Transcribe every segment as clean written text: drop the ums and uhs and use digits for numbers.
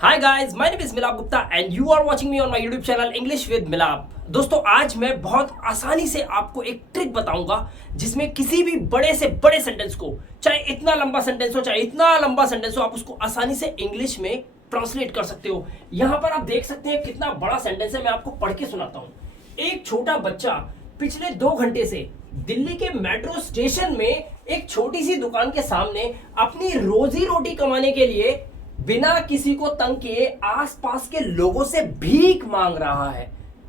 Hi guys, my name is Milap Gupta and you are watching me on my YouTube channel English with Milap. दोस्तों, आज मैं बहुत आसानी से आपको एक ट्रिक बताऊंगा जिसमें किसी भी बड़े से बड़े सेंटेंस को, चाहे इतना लंबा सेंटेंस हो चाहे इतना लंबा सेंटेंस हो, आप उसको आसानी से इंग्लिश में ट्रांसलेट कर सकते हो। यहां पर आप देख सकते हैं कितना बड़ा सेंटेंस है। मैं आपको पढ़ के सुनाता हूं। एक छोटा बच्चा पिछले 2 घंटे से दिल्ली के मेट्रो स्टेशन में एक छोटी सी दुकान के सामने अपनी रोजी रोटी कमाने के लिए बिना किसी को तंग किए आसपास के लोगों से भीख मांग रहा है।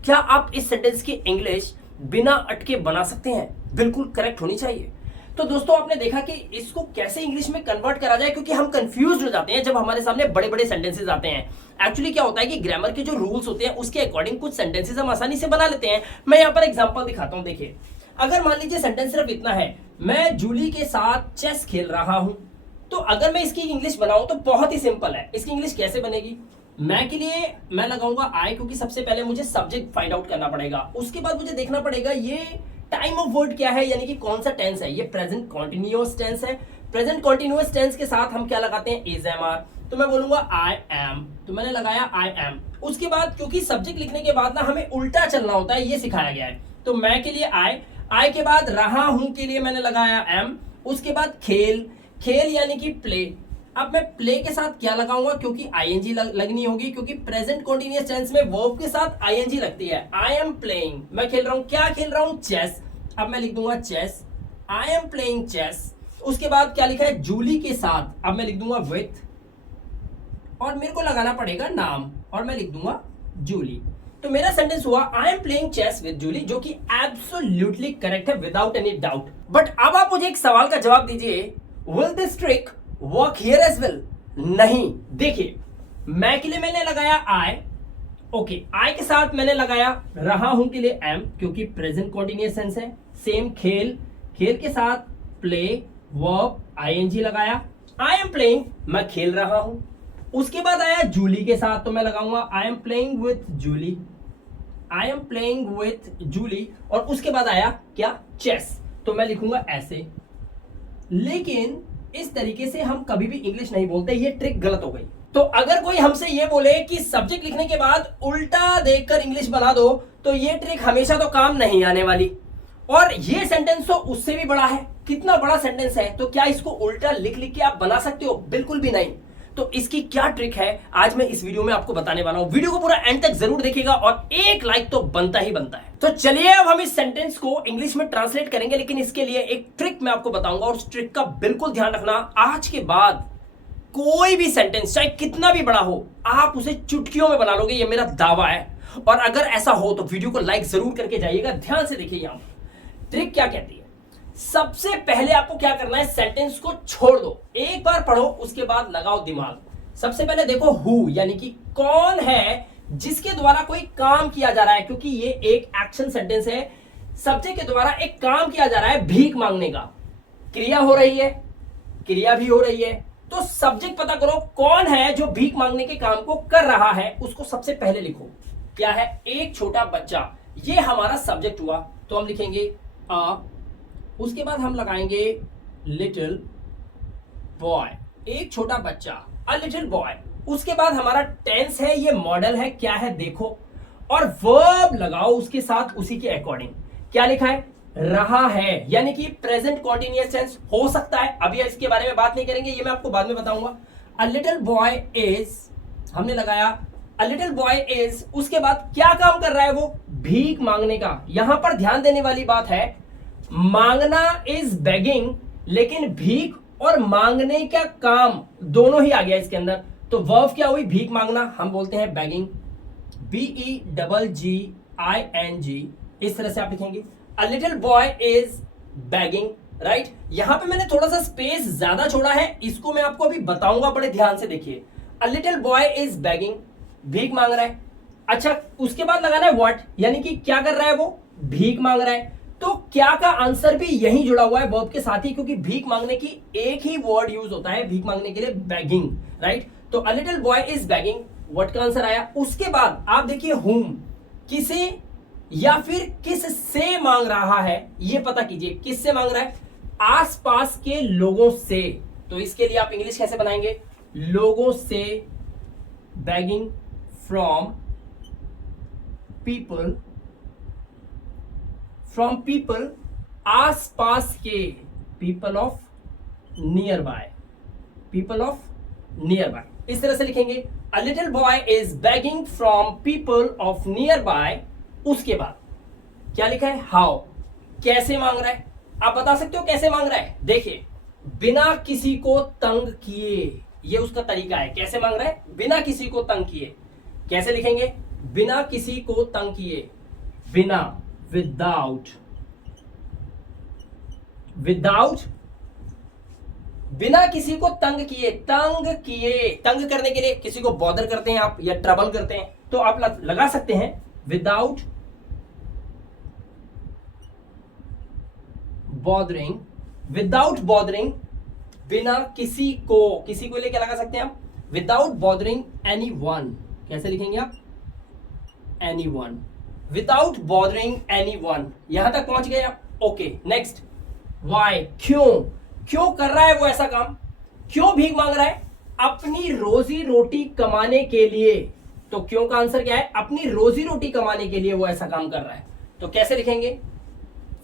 क्या आप इस सेंटेंस की इंग्लिश बिना अटके बना सकते हैं? बिल्कुल करेक्ट होनी चाहिए। तो दोस्तों, आपने देखा कि इसको कैसे इंग्लिश में कन्वर्ट करा जाए, क्योंकि हम कंफ्यूज हो जाते हैं जब हमारे सामने बड़े बड़े सेंटेंसेस आते हैं। एक्चुअली क्या होता है कि ग्रामर के जो रूल्स होते हैं उसके अकॉर्डिंग कुछ सेंटेंसेस हम आसानी से बना लेते हैं। मैं यहाँ पर एग्जांपल दिखाता हूँ। देखिए, अगर मान लीजिए सेंटेंस सिर्फ इतना है, मैं जूली के साथ चेस खेल रहा हूं, तो अगर मैं इसकी इंग्लिश बनाऊं तो बहुत ही सिंपल है। इसकी इंग्लिश कैसे बनेगी? मैं के लिए मैं लगाऊंगा आई, क्योंकि सबसे पहले मुझे सब्जेक्ट फाइंड आउट करना पड़ेगा। उसके बाद मुझे देखना पड़ेगा ये टाइम ऑफ वर्ड क्या है, यानी कि कौन सा टेंस है। ये प्रेजेंट कॉन्टिन्यूअस टेंस है। प्रेजेंट कॉन्टिन्यूअस टेंस के साथ हम क्या लगाते हैं? Is am are. तो मैं बोलूंगा आई एम, तो मैंने लगाया आई एम। उसके बाद क्योंकि सब्जेक्ट लिखने के बाद ना हमें उल्टा चलना होता है, ये सिखाया गया है। तो मैं के लिए आई के बाद रहा हूं के लिए मैंने लगाया एम। उसके बाद खेल, खेल यानी कि प्ले। अब मैं प्ले के साथ क्या लगाऊंगा? क्योंकि आईएनजी लगनी होगी, क्योंकि प्रेजेंट कॉन्टिन्यूअस टेंस में वर्ब के साथ आईएनजी लगती है। आई एम प्लेइंग, मैं खेल रहा हूं। क्या खेल रहा हूं? चेस। अब मैं लिख दूंगा chess, I am playing chess. उसके बाद क्या लिखा है? जूली के साथ। अब मैं लिख दूंगा विथ, और मेरे को लगाना पड़ेगा नाम, और मैं लिख दूंगा जूली। तो मेरा सेंटेंस हुआ I am playing chess with Julie, जो कि एब्सोल्युटली करेक्ट है, विदाउट एनी डाउट। बट अब आप मुझे एक सवाल का जवाब दीजिए, will this trick work here as well? नहीं। देखिए, मैं के लिए मैंने लगाया आई, ओके, आई के साथ मैंने लगाया रहा हूं के लिए एम, क्योंकि प्रेजेंट कॉन्टिन्यूअस टेंस है। सेम खेल, खेल के साथ प्ले, वर्ब, आईएनजी लगाया। आई एम प्लेइंग, मैं खेल रहा हूं। उसके बाद आया जूली के साथ, तो मैं लगाऊंगा I am playing with Julie, I am playing with Julie. और उसके बाद आया क्या? चेस, तो मैं लिखूंगा ऐसे। लेकिन इस तरीके से हम कभी भी इंग्लिश नहीं बोलते, ये ट्रिक गलत हो गई। तो अगर कोई हमसे ये बोले कि सब्जेक्ट लिखने के बाद उल्टा देखकर इंग्लिश बना दो, तो ये ट्रिक हमेशा तो काम नहीं आने वाली। और ये सेंटेंस तो उससे भी बड़ा है। कितना बड़ा सेंटेंस है, तो क्या इसको उल्टा लिख लिख के आप बना सकते हो? बिल्कुल भी नहीं। तो इसकी क्या ट्रिक है, आज मैं इस वीडियो में आपको बताने वाला हूं। वीडियो को पूरा एंड तक जरूर देखिएगा, और एक लाइक तो बनता ही बनता है। तो चलिए, अब हम इस सेंटेंस को इंग्लिश में ट्रांसलेट करेंगे, लेकिन इसके लिए एक ट्रिक मैं आपको बताऊंगा, और उस ट्रिक का बिल्कुल ध्यान रखना। आज के बाद कोई भी सेंटेंस चाहे कितना भी बड़ा हो, आप उसे चुटकियों में बना लोगे, ये मेरा दावा है। और अगर ऐसा हो तो वीडियो को लाइक जरूर करके जाइएगा। ध्यान से देखिए, यहां ट्रिक क्या कहती है। सबसे पहले आपको क्या करना है, सेंटेंस को छोड़ दो, एक बार पढ़ो, उसके बाद लगाओ दिमाग। सबसे पहले देखो हु, यानी कि कौन है जिसके द्वारा कोई काम किया जा रहा है, क्योंकि ये एक एक्शन सेंटेंस है। सब्जेक्ट के द्वारा एक काम किया जा रहा है, भीख मांगने का। क्रिया हो रही है, क्रिया भी हो रही है। तो सब्जेक्ट पता करो कौन है जो भीख मांगने के काम को कर रहा है, उसको सबसे पहले लिखो। क्या है? एक छोटा बच्चा, ये हमारा सब्जेक्ट हुआ। तो हम लिखेंगे अ, उसके बाद हम लगाएंगे लिटिल बॉय, एक छोटा बच्चा, अ लिटिल बॉय। उसके बाद हमारा टेंस है, ये मॉडल है, क्या है देखो, और वर्ब लगाओ उसके साथ उसी के अकॉर्डिंग। क्या लिखा है? रहा है, यानी कि प्रेजेंट कॉन्टिन्यूअस टेंस हो सकता है। अभी इसके बारे में बात नहीं करेंगे, ये मैं आपको बाद में बताऊंगा। अ लिटिल बॉय इज, हमने लगाया अ लिटिल बॉय इज। उसके बाद क्या काम कर रहा है वो? भीख मांगने का। यहां पर ध्यान देने वाली बात है, मांगना इज बेगिंग, लेकिन भीख और मांगने का काम दोनों ही आ गया इसके अंदर। तो वर्ब क्या हुई? भीख मांगना, हम बोलते हैं बेगिंग, BEGGING। इस तरह से आप लिखेंगे अ little boy is begging, right. यहां पे मैंने थोड़ा सा स्पेस ज्यादा छोड़ा है, इसको मैं आपको अभी बताऊंगा, बड़े ध्यान से देखिए। अ लिटिल बॉय इज बेगिंग, भीख मांग रहा है। अच्छा, उसके बाद लगाना है व्हाट, यानी कि क्या कर रहा है वो? भीख मांग रहा है। तो क्या का आंसर भी यही जुड़ा हुआ है वर्ब के साथ ही, क्योंकि भीख मांगने की एक ही वर्ड यूज होता है भीख मांगने के लिए, बेगिंग, राइट। तो अ little boy is begging, what का आंसर आया। उसके बाद आप देखिए हुम, किसे या फिर किस से मांग रहा है, ये पता कीजिए। किस से मांग रहा है? आसपास के लोगों से। तो इसके लिए आप इंग्लिश कैसे बनाएंगे? लोगों से begging from people आस पास के, people of nearby, इस तरह से लिखेंगे। A little boy is begging from people of nearby। उसके बाद क्या लिखा है? हाउ, कैसे मांग रहा है। आप बता सकते हो कैसे मांग रहा है? देखिए, बिना किसी को तंग किए, ये उसका तरीका है। कैसे मांग रहा है? बिना किसी को तंग किए। कैसे लिखेंगे? बिना किसी को तंग किए, बिना, विदाउट, बिना किसी को तंग किए। तंग करने के लिए किसी को बॉदर करते हैं आप या ट्रबल करते हैं, तो आप लगा सकते हैं विदाउट बॉदरिंग, बिना किसी को लिए क्या लगा सकते हैं आप? Without bothering anyone. कैसे लिखेंगे आप? Anyone, without bothering anyone. यहां तक पहुंच गए आप? ओके, नेक्स्ट, वाई, क्यों कर रहा है वो ऐसा काम? क्यों भीख मांग रहा है? अपनी रोजी रोटी कमाने के लिए। तो क्यों का आंसर क्या है? अपनी रोजी रोटी कमाने के लिए वो ऐसा काम कर रहा है। तो कैसे लिखेंगे?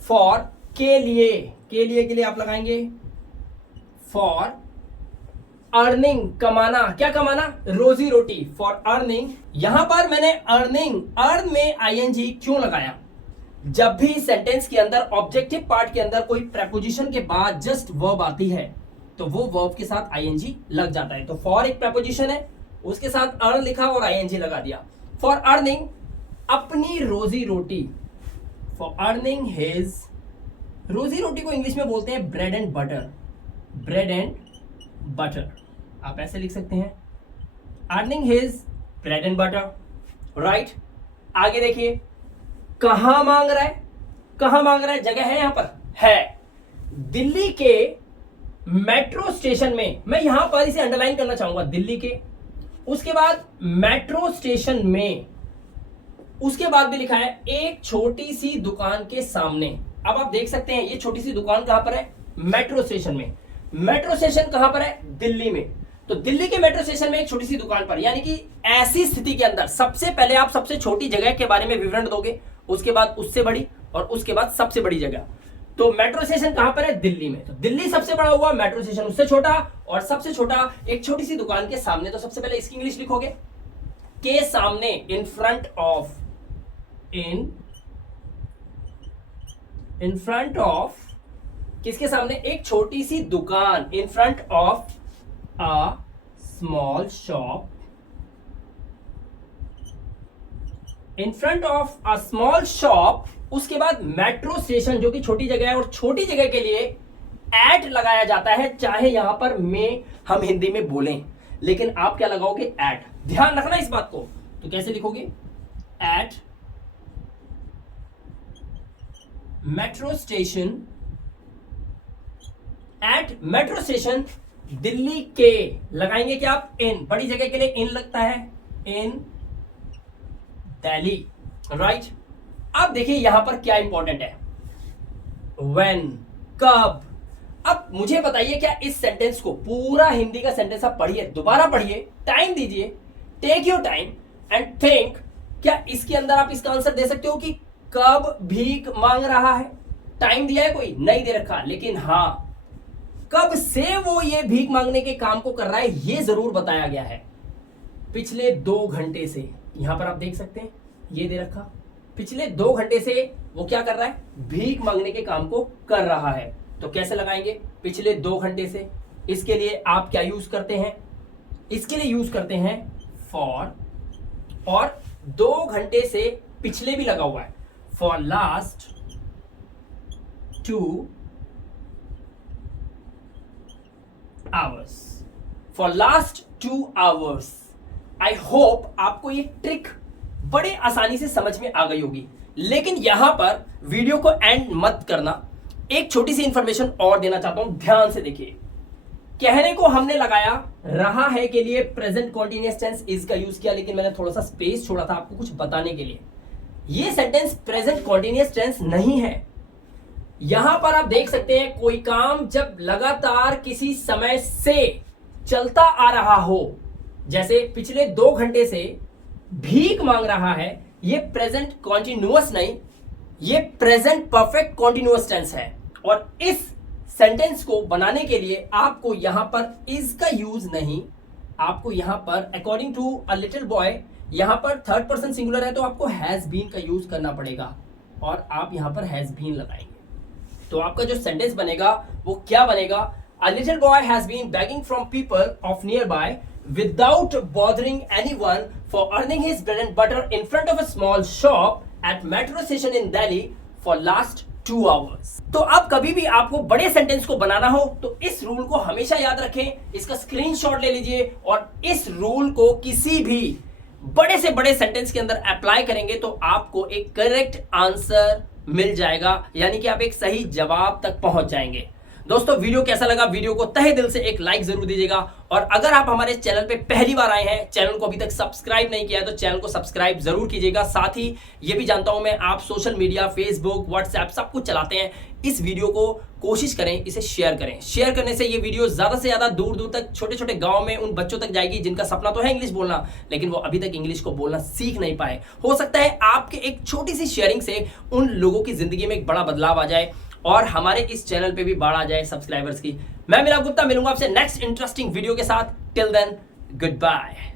फॉर, के लिए आप लगाएंगे फॉर अर्निंग, कमाना। क्या कमाना? रोजी रोटी, फॉर अर्निंग। यहां पर मैंने अर्न में आईएनजी क्यों लगाया? जब भी सेंटेंस के अंदर ऑब्जेक्टिव पार्ट के अंदर कोई प्रेपोजिशन के बाद जस्ट वर्ब आती है तो वो वर्ब के साथ आईएनजी लग जाता है। तो फॉर एक प्रेपोजिशन है, उसके साथ अर्न लिखा और आईएनजी लगा दिया। फॉर अर्निंग, अपनी रोजी रोटी, फॉर अर्निंग हिज, रोजी रोटी को इंग्लिश में बोलते हैं ब्रेड एंड बटर। आप ऐसे लिख सकते हैं, earning his bread and butter, right. आगे देखिए, कहां मांग रहा है? जगह है, यहां पर है, दिल्ली के मेट्रो स्टेशन में। मैं यहां पर इसे अंडरलाइन करना चाहूंगा, दिल्ली के, उसके बाद मेट्रो स्टेशन में, उसके बाद भी लिखा है एक छोटी सी दुकान के सामने। अब आप देख सकते हैं ये छोटी सी दुकान कहां पर है? मेट्रो स्टेशन में। मेट्रो स्टेशन कहां पर है? दिल्ली में। तो दिल्ली के मेट्रो स्टेशन में एक छोटी सी दुकान पर, यानी कि ऐसी स्थिति के अंदर सबसे पहले आप सबसे छोटी जगह के बारे में विवरण दोगे, उसके बाद उससे बड़ी और उसके बाद सबसे बड़ी जगह। तो मेट्रो स्टेशन कहां पर है? दिल्ली में। तो दिल्ली सबसे बड़ा हुआ, मेट्रो स्टेशन उससे छोटा, और सबसे छोटा एक छोटी सी दुकान के सामने। तो सबसे पहले इसकी इंग्लिश लिखोगे, के सामने, इन फ्रंट ऑफ, किसके सामने? एक छोटी सी दुकान, इन front of a small shop, in front of a small shop. उसके बाद मेट्रो स्टेशन, जो कि छोटी जगह है, और छोटी जगह के लिए एट लगाया जाता है, चाहे यहां पर में हम हिंदी में बोलें, लेकिन आप क्या लगाओगे? एट। ध्यान रखना इस बात को। तो कैसे लिखोगे? एट मेट्रो स्टेशन दिल्ली के, लगाएंगे क्या आप? इन। बड़ी जगह के लिए इन लगता है, इन दिल्ली, राइट। अब देखिए यहां पर क्या इंपॉर्टेंट है, व्हेन, कब। अब मुझे बताइए, क्या इस सेंटेंस को, पूरा हिंदी का सेंटेंस आप पढ़िए, दोबारा पढ़िए, टाइम दीजिए, take your time and think, क्या इसके अंदर आप इसका आंसर दे सकते हो कि कब भीख मांग रहा है? टाइम दिया है कोई? नहीं दे रखा, लेकिन हां, कब से वो ये भीख मांगने के काम को कर रहा है ये जरूर बताया गया है। पिछले 2 घंटे से, यहां पर आप देख सकते हैं ये दे रखा, पिछले 2 घंटे से वो क्या कर रहा है? भीख मांगने के काम को कर रहा है। तो कैसे लगाएंगे? पिछले 2 घंटे से। इसके लिए आप क्या यूज करते हैं? इसके लिए यूज करते हैं फॉर, और 2 घंटे से पिछले भी लगा हुआ है, for last 2 hours, for last 2 hours. I hope आपको ये ट्रिक बड़े आसानी से समझ में आ गई होगी, लेकिन यहां पर वीडियो को एंड मत करना, एक छोटी सी इंफॉर्मेशन और देना चाहता हूं, ध्यान से देखिए। कहने को हमने लगाया रहा है के लिए प्रेजेंट कॉन्टिन्यूअस टेंस इज का यूज किया, लेकिन मैंने थोड़ा सा स्पेस छोड़ा था आपको कुछ बताने के लिए। ये सेंटेंस प्रेजेंट कॉन्टिन्यूअस टेंस नहीं है। यहां पर आप देख सकते हैं कोई काम जब लगातार किसी समय से चलता आ रहा हो जैसे पिछले 2 घंटे से भीख मांग रहा है, ये प्रेजेंट कॉन्टिन्यूअस नहीं, ये प्रेजेंट परफेक्ट कॉन्टिन्यूअस टेंस है। और इस सेंटेंस को बनाने के लिए आपको यहां पर इज का यूज नहीं, आपको यहां पर according to a little boy, यहां पर थर्ड पर्सन सिंगुलर है तो आपको हैज बीन का यूज करना पड़ेगा और आप यहां पर हैज बीन लगाएंगे। तो आपका जो सेंटेंस बनेगा वो क्या बनेगा? A little boy has been begging from people of nearby without bothering anyone for earning his bread and butter in front of a small shop at metro station in Delhi for last 2 hours. तो अब कभी भी आपको बड़े sentence को बनाना हो तो इस रूल को हमेशा याद रखें, इसका स्क्रीनशॉट ले लीजिए और इस रूल को किसी भी बड़े से बड़े सेंटेंस के अंदर अप्लाई करेंगे तो आपको एक करेक्ट आंसर मिल जाएगा, यानी कि आप एक सही जवाब तक पहुंच जाएंगे। दोस्तों वीडियो कैसा लगा? वीडियो को तहे दिल से एक लाइक जरूर दीजिएगा और अगर आप हमारे चैनल पे पहली बार आए हैं, चैनल को अभी तक सब्सक्राइब नहीं किया है तो चैनल को सब्सक्राइब जरूर कीजिएगा। साथ ही ये भी जानता हूं मैं, आप सोशल मीडिया, फेसबुक, व्हाट्सएप सब कुछ चलाते हैं, इस वीडियो को कोशिश करें इसे शेयर करें। शेयर करने से ये वीडियो ज्यादा से ज्यादा दूर दूर तक, छोटे छोटे गांव में उन बच्चों तक जाएगी जिनका सपना तो है इंग्लिश बोलना, लेकिन वो अभी तक इंग्लिश को बोलना सीख नहीं पाए। हो सकता है आपके एक छोटी सी शेयरिंग से उन लोगों की जिंदगी में एक बड़ा बदलाव आ जाए और हमारे इस चैनल पे भी बढ़ आ जाए सब्सक्राइबर्स की। मैं मिलाप गुप्ता मिलूंगा आपसे नेक्स्ट इंटरेस्टिंग वीडियो के साथ। Till then, good bye.